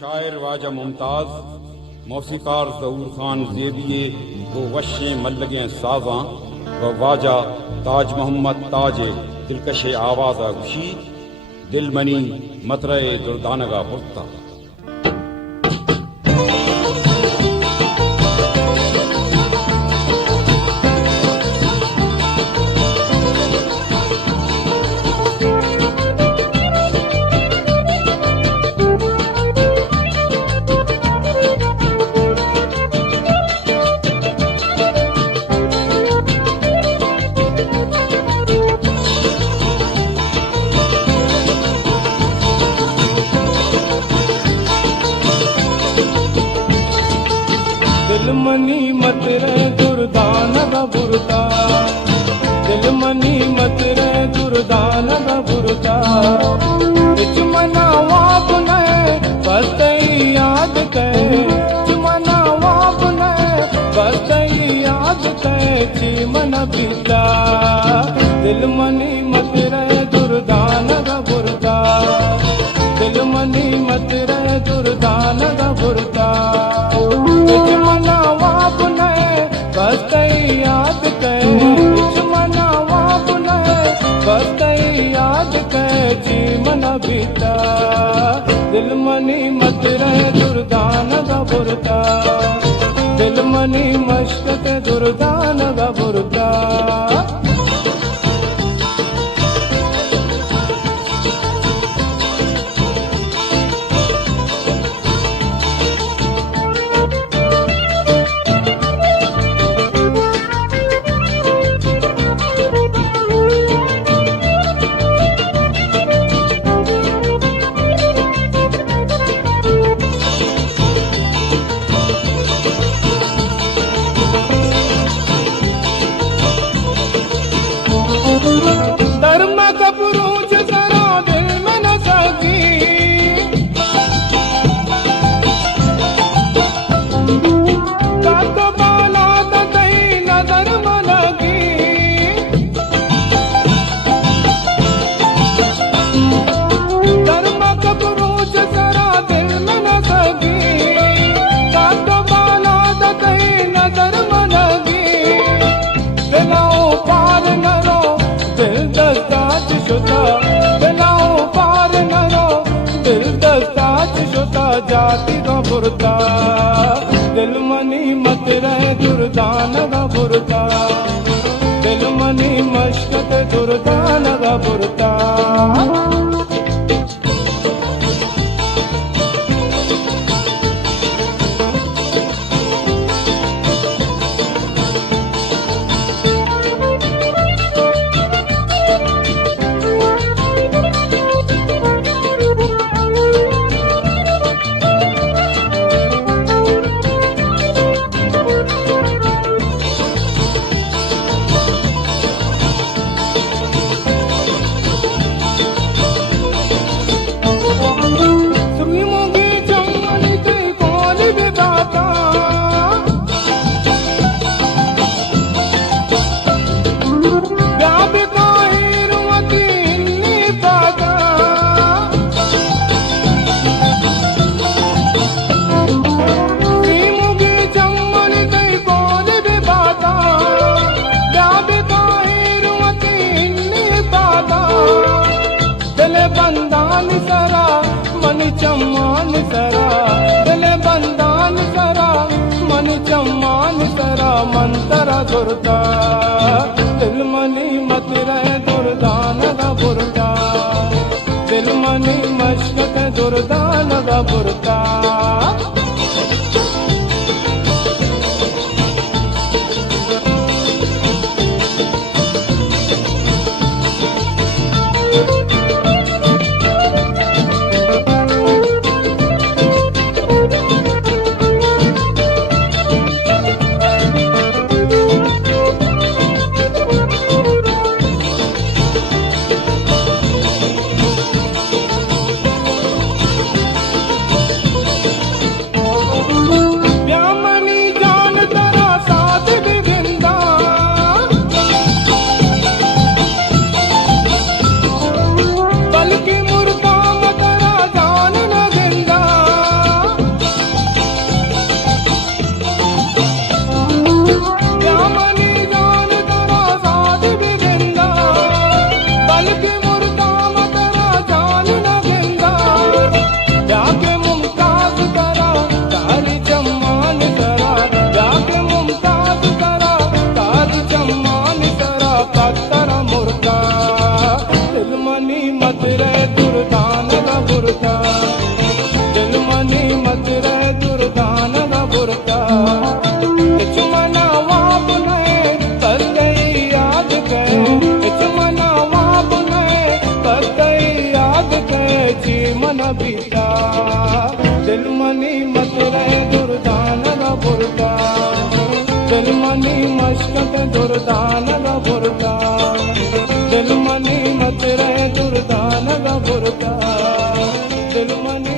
शायर वाजा मुमताज मौसीकार ज़हूर खान ज़ेबिये वो वशें मल्लगें साज़ां व वाजा ताज मोहम्मद ताज दिलकश आवाज़ा गुशी दिलमनी मतरे दुर्दानगा बुरता। दिलमनी मत रे दुर्दान गा बुरता, दिलमनी मत रे दुर्दान गा बुरता। चुमना वाप ने बस याद करे, चुमना वाप ने बस याद करे चीमन बीता। दिलमनी मत रे दुर्दान गा बुरता, दिलमनी मत रे दुर्दान गा बुरता। चुमना वाप ने बस याद करे, चुमना वाप ने बस याद करे चीमन बीता। दिलमनी मत रे दुर्दान गा बुरता, दिलमनी मशक दुर्दान गा बुरता। जाति गा बुरता, दिलमनी मत रे दुर्दान गा बुरता, दिलमनी मशक दुर्दान गा बुरता। बंदान सरा मन चम्मान सरा, दिले बंदान सरा मन चम्मान सरा मंतरा दुर्दा। दिलमनी मत रे दुर्दान गा बुरता, दिलमनी मशक दुर्दान गा बुरता। दिल मनी मत रहे दुर्दान गा बुरका दिल मनी मशकत दुर्दान गा बुरका दिल मनी मत रहे दुर्दान गा बुरका दिल मनी